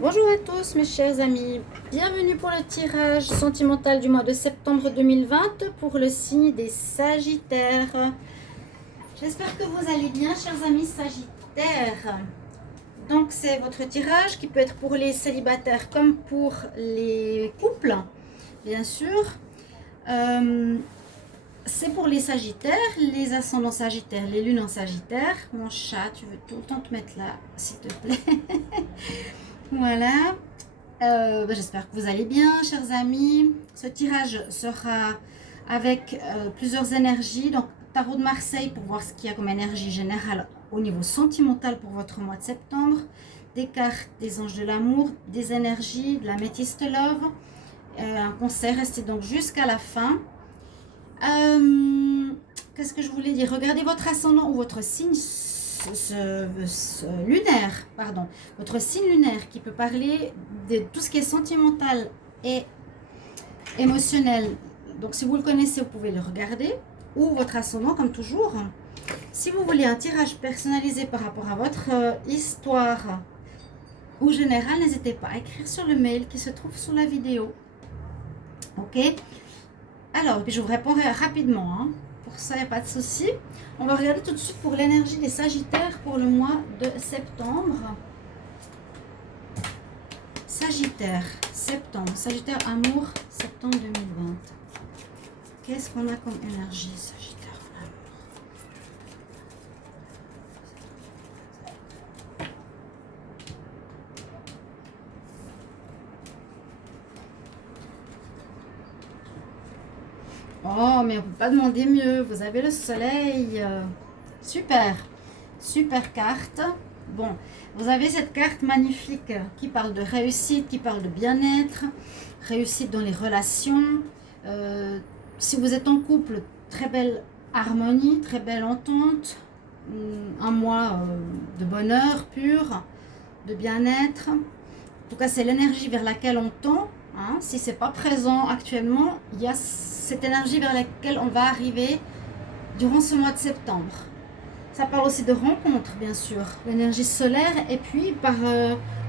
Bonjour à tous mes chers amis, bienvenue pour le tirage sentimental du mois de septembre 2020 pour le signe des Sagittaires. J'espère que vous allez bien chers amis Sagittaires. Donc c'est votre tirage qui peut être pour les célibataires comme pour les couples, bien sûr. C'est pour les Sagittaires, les ascendants Sagittaires, les lunes en Sagittaire. Mon chat, tu veux tout le temps te mettre là, s'il te plaît. Voilà. J'espère que vous allez bien, chers amis. Ce tirage sera avec plusieurs énergies. Donc, tarot de Marseille pour voir ce qu'il y a comme énergie générale au niveau sentimental pour votre mois de septembre. Des cartes des anges de l'amour, des énergies, de la métiste love. Un conseil, restez donc jusqu'à la fin. Qu'est-ce que je voulais dire? Regardez votre ascendant ou votre signe lunaire, pardon, votre signe lunaire qui peut parler de tout ce qui est sentimental et émotionnel. Donc si vous le connaissez, vous pouvez le regarder, ou votre ascendant comme toujours. Si vous voulez un tirage personnalisé par rapport à votre histoire ou générale, n'hésitez pas à écrire sur le mail qui se trouve sous la vidéo. Ok? Alors, je vous répondrai rapidement, hein. Pour ça, il n'y a pas de souci. On va regarder tout de suite pour l'énergie des Sagittaires pour le mois de septembre. Sagittaire, septembre. Sagittaire, amour, septembre 2020. Qu'est-ce qu'on a comme énergie, Sagittaire en amour? Oh, mais on ne peut pas demander mieux. Vous avez le soleil. Super. Super carte. Bon, vous avez cette carte magnifique qui parle de réussite, qui parle de bien-être, réussite dans les relations. Si vous êtes en couple, très belle harmonie, très belle entente. Un mois de bonheur pur, de bien-être. En tout cas, c'est l'énergie vers laquelle on tend. Hein. Si ce n'est pas présent actuellement, il y a cette énergie vers laquelle on va arriver durant ce mois de septembre. Ça parle aussi de rencontres, bien sûr, l'énergie solaire, et puis par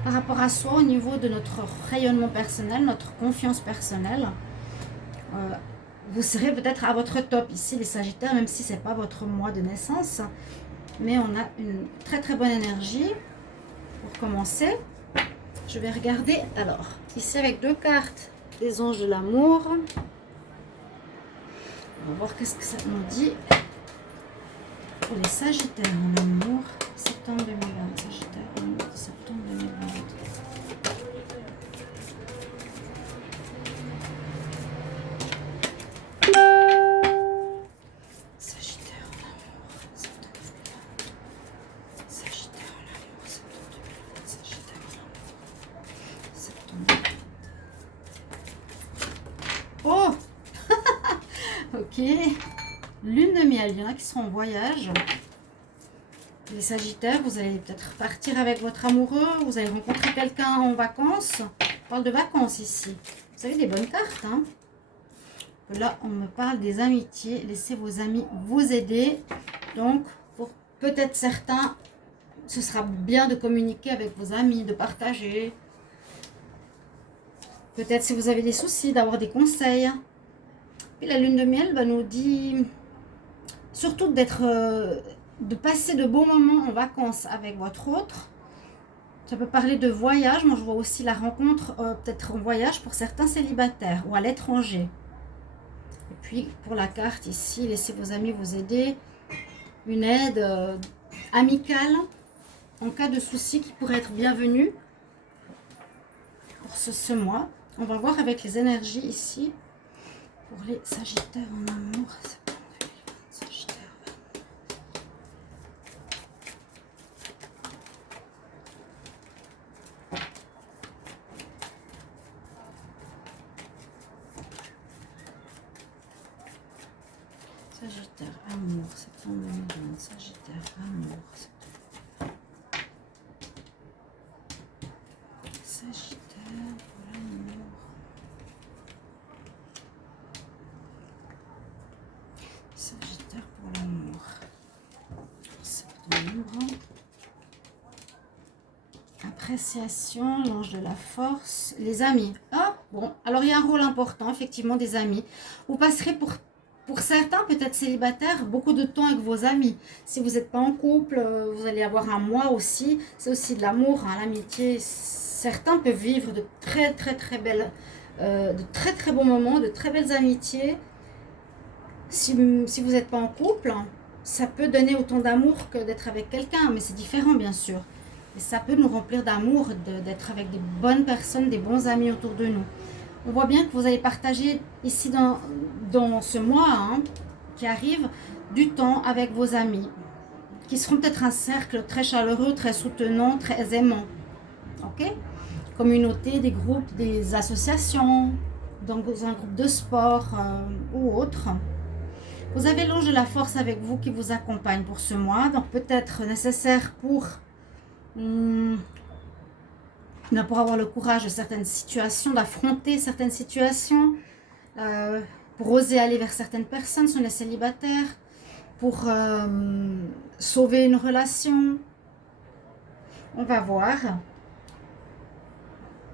rapport à soi, au niveau de notre rayonnement personnel, notre confiance personnelle. Vous serez peut-être à votre top ici, les Sagittaires, même si ce n'est pas votre mois de naissance. Mais on a une très très bonne énergie. Pour commencer, je vais regarder, alors, ici avec deux cartes des anges de l'amour. On va voir qu'est-ce que ça nous dit. Pour les Sagittaires en amour, septembre 2020. Sagittaire en amour, septembre 2020. Sagittaire en amour, septembre 2020. Sagittaire en amour, septembre 2020. Sagittaire en amour, septembre 2020. Oh ok. Lune de miel, il y en a qui seront en voyage. Les Sagittaires, vous allez peut-être partir avec votre amoureux, vous allez rencontrer quelqu'un en vacances. On parle de vacances ici. Vous avez des bonnes cartes, hein. Là, on me parle des amitiés. Laissez vos amis vous aider. Donc, pour peut-être certains, ce sera bien de communiquer avec vos amis, de partager. Peut-être si vous avez des soucis, d'avoir des conseils. Et la lune de miel nous dit surtout de passer de bons moments en vacances avec votre autre. Ça peut parler de voyage. Moi, je vois aussi la rencontre, peut-être en voyage pour certains célibataires ou à l'étranger. Et puis, pour la carte ici, laissez vos amis vous aider. Une aide amicale en cas de souci qui pourrait être bienvenue pour ce mois. On va voir avec les énergies ici pour les Sagittaires en amour. Sagittaire, amour, septembre 2020. Sagittaire, amour, septembre. Sagittaire, pour l'amour. Sagittaire, pour l'amour. Septembre. l'appréciation, l'ange de la force, les amis. Ah, bon, alors il y a un rôle important, effectivement, des amis. Vous passerez pour certains, peut-être célibataires, beaucoup de temps avec vos amis. Si vous n'êtes pas en couple, vous allez avoir un mois aussi. C'est aussi de l'amour, hein, l'amitié. Certains peuvent vivre de très belles, de très bons moments, de très belles amitiés. Si vous n'êtes pas en couple, ça peut donner autant d'amour que d'être avec quelqu'un, mais c'est différent bien sûr. Et ça peut nous remplir d'amour d'être avec des bonnes personnes, des bons amis autour de nous. On voit bien que vous allez partager ici dans ce mois qui arrive du temps avec vos amis, qui seront peut-être un cercle très chaleureux, très soutenant, très aimant. Ok ? Communauté, des groupes, des associations, dans un groupe de sport ou autre. Vous avez l'ange de la force avec vous qui vous accompagne pour ce mois. Donc peut-être nécessaire pour avoir le courage de certaines situations, d'affronter certaines situations, pour oser aller vers certaines personnes si on est célibataire, pour sauver une relation. On va voir. En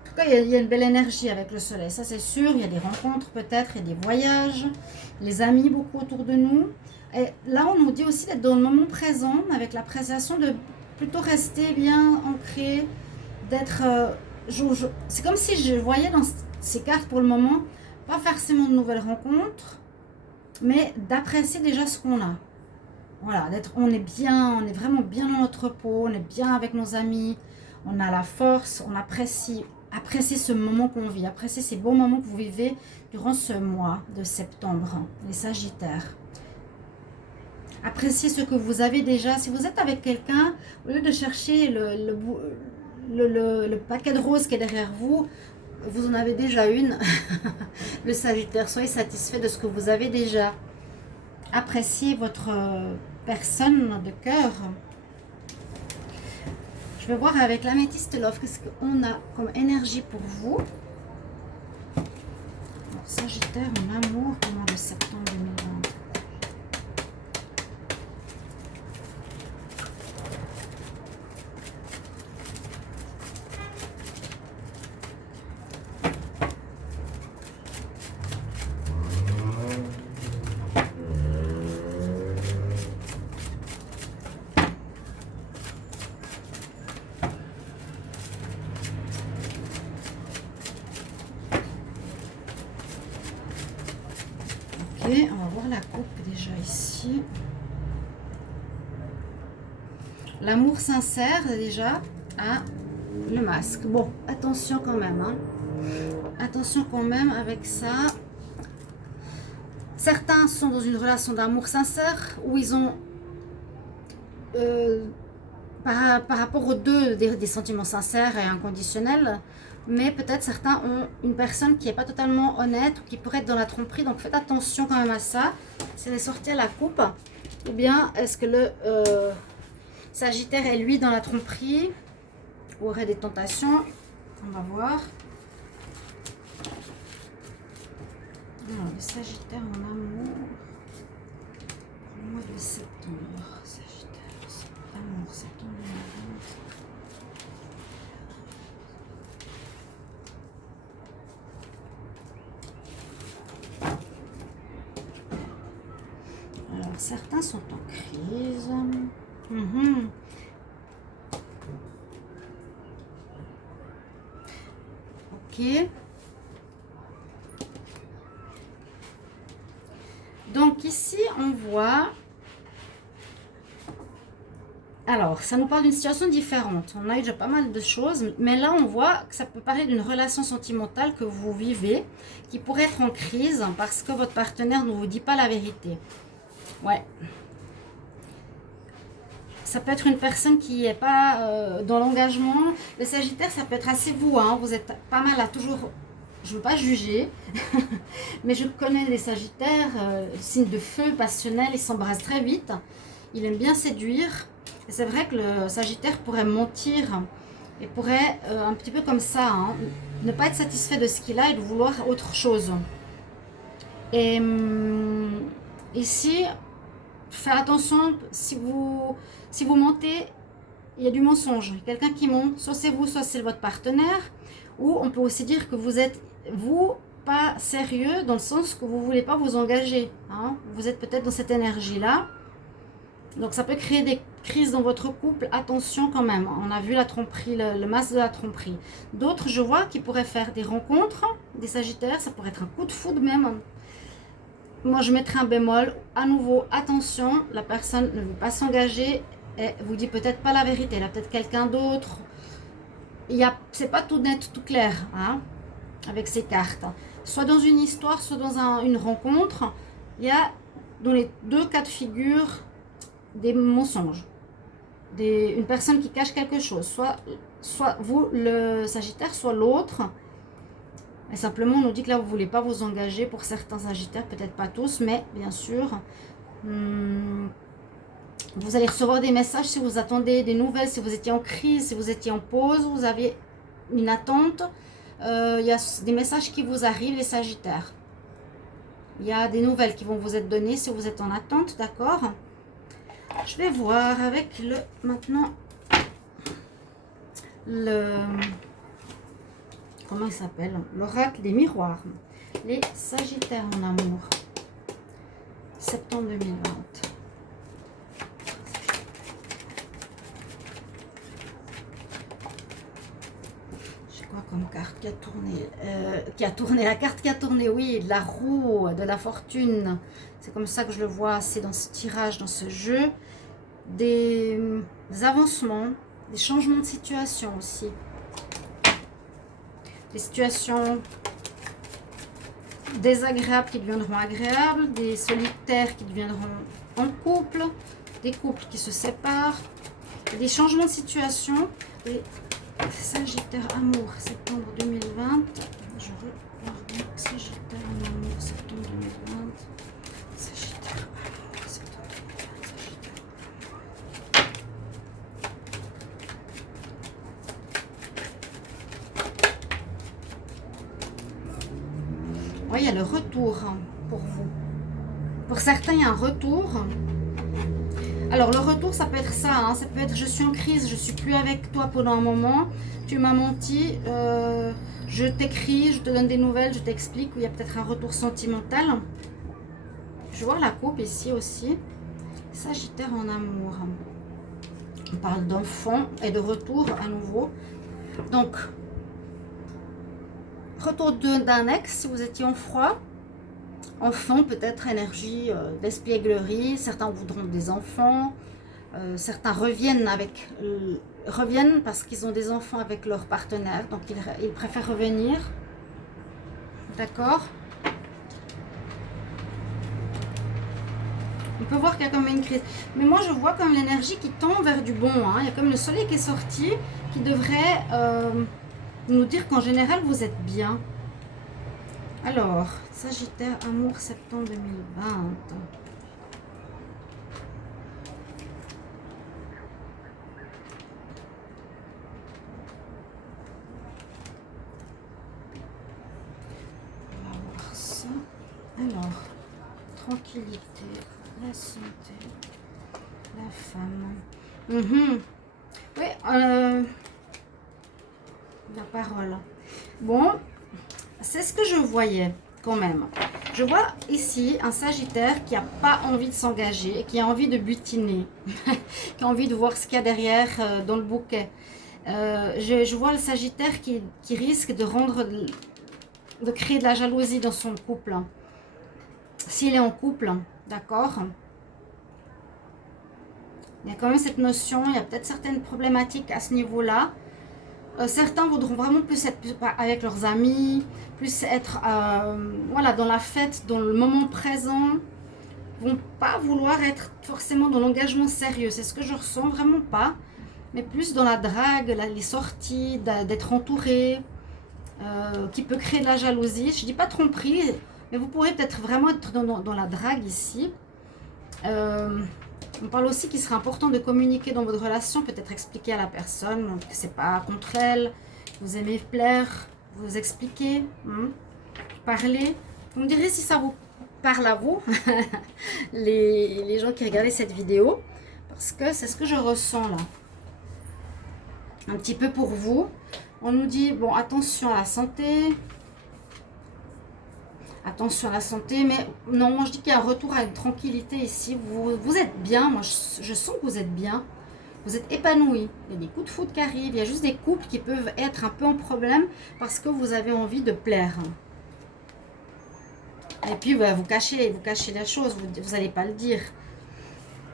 tout cas, il y a une belle énergie avec le soleil, ça c'est sûr. Il y a des rencontres peut-être, il y a des voyages, les amis beaucoup autour de nous. Et là, on nous dit aussi d'être dans le moment présent, avec l'appréciation de plutôt rester bien ancré, d'être... c'est comme si je voyais dans ces cartes pour le moment, pas forcément de nouvelles rencontres, mais d'apprécier déjà ce qu'on a. Voilà, on est bien, on est vraiment bien dans notre peau, on est bien avec nos amis, on a la force, on apprécie ce moment qu'on vit, appréciez ces bons moments que vous vivez durant ce mois de septembre, les Sagittaires. Appréciez ce que vous avez déjà. Si vous êtes avec quelqu'un, au lieu de chercher le paquet de roses qui est derrière vous, vous en avez déjà une. Le Sagittaire, soyez satisfait de ce que vous avez déjà. Appréciez votre personne de cœur. Je vais voir avec l'améthyste love qu'est-ce qu'on a comme énergie pour vous. Alors, Sagittaire en amour au mois de septembre 2020. Ok, on va voir la coupe déjà ici. L'amour sincère déjà à le masque. Bon, attention quand même. Hein. Attention quand même avec ça. Certains sont dans une relation d'amour sincère où ils ont, par rapport aux deux, des sentiments sincères et inconditionnels. Mais peut-être certains ont une personne qui n'est pas totalement honnête ou qui pourrait être dans la tromperie. Donc faites attention quand même à ça. Si elle est sortie à la coupe. Ou bien est-ce que le Sagittaire est lui dans la tromperie ou aurait des tentations. On va voir. Alors, le Sagittaire en amour. Au mois de septembre. Sagittaire, amour, septembre 2020. Alors, certains sont en crise. Ok. Donc ici, on voit... Alors, ça nous parle d'une situation différente. On a eu déjà pas mal de choses, mais là, on voit que ça peut parler d'une relation sentimentale que vous vivez, qui pourrait être en crise parce que votre partenaire ne vous dit pas la vérité. Ouais. Ça peut être une personne qui n'est pas dans l'engagement. Le Sagittaire, ça peut être assez vous. Hein. Vous êtes pas mal à toujours... Je ne veux pas juger, mais je connais les Sagittaires, signe de feu, passionnel, ils s'embrassent très vite. Il aime bien séduire. Et c'est vrai que le Sagittaire pourrait mentir et pourrait, un petit peu comme ça, hein, ne pas être satisfait de ce qu'il a et de vouloir autre chose. Et ici, faire attention, si vous mentez, il y a du mensonge. Quelqu'un qui ment, soit c'est vous, soit c'est votre partenaire. Ou on peut aussi dire que vous êtes, vous, pas sérieux dans le sens que vous ne voulez pas vous engager. Hein. Vous êtes peut-être dans cette énergie-là. Donc ça peut créer des crises dans votre couple. Attention quand même. On a vu la tromperie, le masque de la tromperie. D'autres, je vois, qui pourraient faire des rencontres, des sagittaires. Ça pourrait être un coup de foudre même. Moi, je mettrai un bémol. À nouveau, attention, la personne ne veut pas s'engager et vous dit peut-être pas la vérité. Elle a peut-être quelqu'un d'autre. C'est pas tout net, tout clair, hein, avec ces cartes. Soit dans une histoire, soit dans une rencontre, il y a dans les deux cas de figure des mensonges. Une personne qui cache quelque chose. Soit vous, le Sagittaire, soit l'autre. Et simplement, on nous dit que là, vous ne voulez pas vous engager pour certains Sagittaires, peut-être pas tous, mais bien sûr. Vous allez recevoir des messages si vous attendez des nouvelles, si vous étiez en crise, si vous étiez en pause, vous avez une attente. Il y a des messages qui vous arrivent, les Sagittaires. Il y a des nouvelles qui vont vous être données si vous êtes en attente, d'accord? Je vais voir avec maintenant comment il s'appelle? L'oracle des miroirs. Les Sagittaires en amour. Septembre 2020. Comme carte qui a tourné, la carte qui a tourné, oui, de la roue, de la fortune. C'est comme ça que je le vois, c'est dans ce tirage, dans ce jeu. Des avancements, des changements de situation aussi. Des situations désagréables qui deviendront agréables, des solitaires qui deviendront en couple, des couples qui se séparent, des changements de situation. Et Sagittaire amour, septembre 2020. Je regarde Sagittaire en amour, septembre 2020. Sagittaire amour, septembre 2020. Sagittaire. Oui, il y a le retour pour vous. Pour certains, il y a un retour. Alors le retour, ça peut être ça, hein. Ça peut être je suis en crise, je suis plus avec toi pendant un moment, tu m'as menti, je t'écris, je te donne des nouvelles, je t'explique, où il y a peut-être un retour sentimental. Je vois la coupe ici aussi. Sagittaire en amour. On parle d'enfant et de retour à nouveau. Donc, retour d'un ex si vous étiez en froid. Enfant, peut-être énergie d'espièglerie, certains voudront des enfants, certains reviennent parce qu'ils ont des enfants avec leur partenaire, donc ils préfèrent revenir, d'accord? On peut voir qu'il y a comme une crise, mais moi je vois comme l'énergie qui tend vers du bon, hein. Il y a comme le soleil qui est sorti, qui devrait nous dire qu'en général vous êtes bien. Alors, Sagittaire, amour, septembre 2020. On va voir ça. Alors, tranquillité, la santé, la femme. Oui, la parole. Bon. C'est ce que je voyais quand même. Je vois ici un Sagittaire qui n'a pas envie de s'engager, qui a envie de butiner, qui a envie de voir ce qu'il y a derrière dans le bouquet. Je vois le Sagittaire qui risque de créer de la jalousie dans son couple. S'il est en couple, d'accord? Il y a quand même cette notion, il y a peut-être certaines problématiques à ce niveau-là. Certains voudront vraiment plus être avec leurs amis, plus être voilà, dans la fête, dans le moment présent. Ils ne vont pas vouloir être forcément dans l'engagement sérieux. C'est ce que je ressens, vraiment pas. Mais plus dans la drague, les sorties, d'être entouré, qui peut créer de la jalousie. Je ne dis pas tromperie, mais vous pourrez peut-être vraiment être dans la drague ici. On parle aussi qu'il serait important de communiquer dans votre relation, peut-être expliquer à la personne que c'est pas contre elle, vous aimez plaire, vous expliquer, parler. Vous me direz si ça vous parle à vous, les gens qui regardaient cette vidéo, parce que c'est ce que je ressens là. un petit peu pour vous. On nous dit, bon, attention à la santé. Attention à la santé, mais non, moi je dis qu'il y a un retour à une tranquillité ici. Vous êtes bien, moi je sens que vous êtes bien. Vous êtes épanoui. Il y a des coups de foudre qui arrivent. Il y a juste des couples qui peuvent être un peu en problème parce que vous avez envie de plaire. Et puis vous cachez la chose, vous n'allez pas le dire.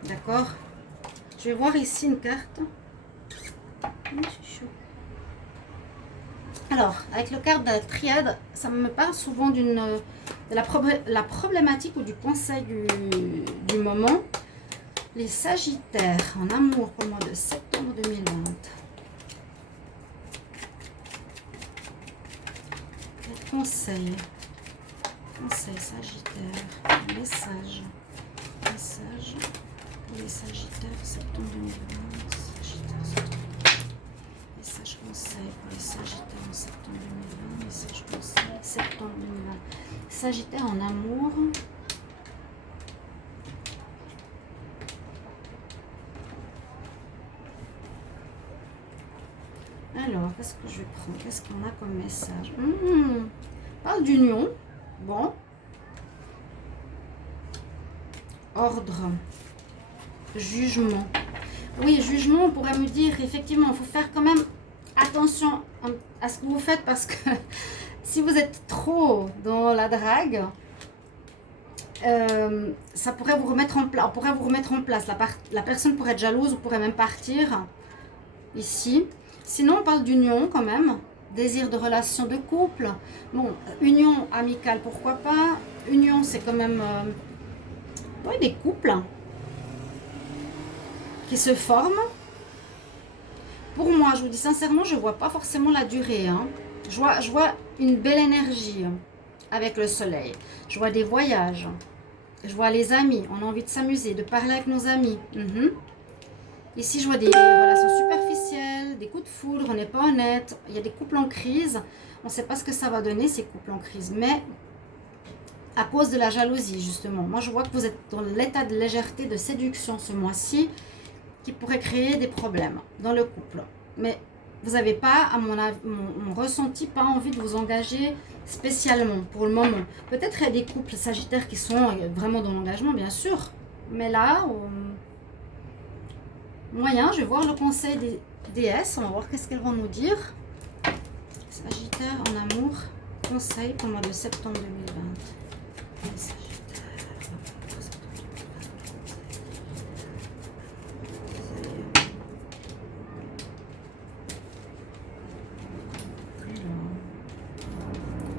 D'accord? Je vais voir ici une carte. Alors, avec le carte de la triade, ça me parle souvent de la problématique ou du conseil du moment. Les Sagittaires en amour pour le mois de septembre 2020. Les conseils. Conseil Sagittaire. Message. Message pour les Sagittaires septembre 2020. Sagittaire septembre. Message conseil pour les Sagittaires en septembre 2020. Message conseil septembre 2020. Sagittaire en amour. Alors, qu'est-ce que je vais prendre? Qu'est-ce qu'on a comme message? Parle d'union. Bon. Ordre. Jugement. Oui, jugement, on pourrait me dire, effectivement, il faut faire quand même attention à ce que vous faites parce que si vous êtes trop dans la drague, ça pourrait vous remettre en place. On pourrait vous remettre en place. La personne pourrait être jalouse ou pourrait même partir ici. Sinon, on parle d'union quand même. Désir de relation de couple. Bon, union amicale, pourquoi pas. Union, c'est quand même oui, des couples qui se forment. Pour moi, je vous dis sincèrement, je ne vois pas forcément la durée. Hein. Je vois une belle énergie avec le soleil. Je vois des voyages. Je vois les amis. On a envie de s'amuser, de parler avec nos amis. Ici, je vois des relations superficielles, des coups de foudre, on n'est pas honnête. Il y a des couples en crise. On ne sait pas ce que ça va donner, ces couples en crise. Mais à cause de la jalousie, justement. Moi, je vois que vous êtes dans l'état de légèreté, de séduction ce mois-ci, qui pourrait créer des problèmes dans le couple. Mais vous n'avez pas, à mon ressenti, pas envie de vous engager spécialement pour le moment. Peut-être qu'il y a des couples sagittaires qui sont vraiment dans l'engagement, bien sûr. Mais là... moyen, je vais voir le conseil des déesses, on va voir qu'est-ce qu'elles vont nous dire. Sagittaire en amour, conseil pour le mois de septembre 2020. Les Sagittaires,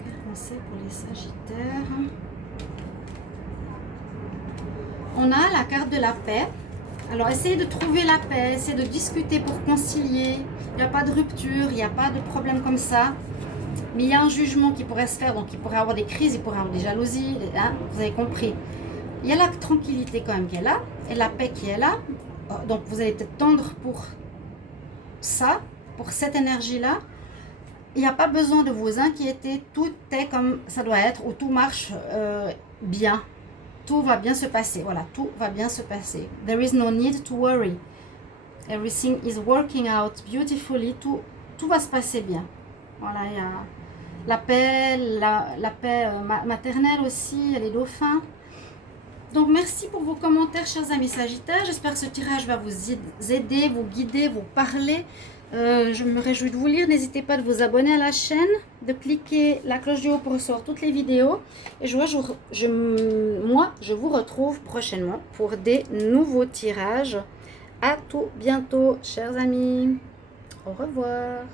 quel conseil pour les Sagittaires? On a la carte de la paix. Alors, essayez de trouver la paix, essayez de discuter pour concilier. Il n'y a pas de rupture, il n'y a pas de problème comme ça. Mais il y a un jugement qui pourrait se faire, donc il pourrait y avoir des crises, il pourrait y avoir des jalousies, hein, vous avez compris. Il y a la tranquillité quand même qui est là, et la paix qui est là. Donc, vous allez peut-être tendre pour ça, pour cette énergie-là. Il n'y a pas besoin de vous inquiéter, tout est comme ça doit être, ou tout marche bien. Tout va bien se passer, voilà, tout va bien se passer. There is no need to worry. Everything is working out beautifully. Tout va se passer bien. Voilà, il y a la paix, la paix maternelle aussi, les dauphins. Donc, merci pour vos commentaires, chers amis Sagittaires. J'espère que ce tirage va vous aider, vous guider, vous parler. Je me réjouis de vous lire. N'hésitez pas de vous abonner à la chaîne, de cliquer la cloche du haut pour recevoir toutes les vidéos. Et moi, je vous retrouve prochainement pour des nouveaux tirages. À tout bientôt, chers amis. Au revoir.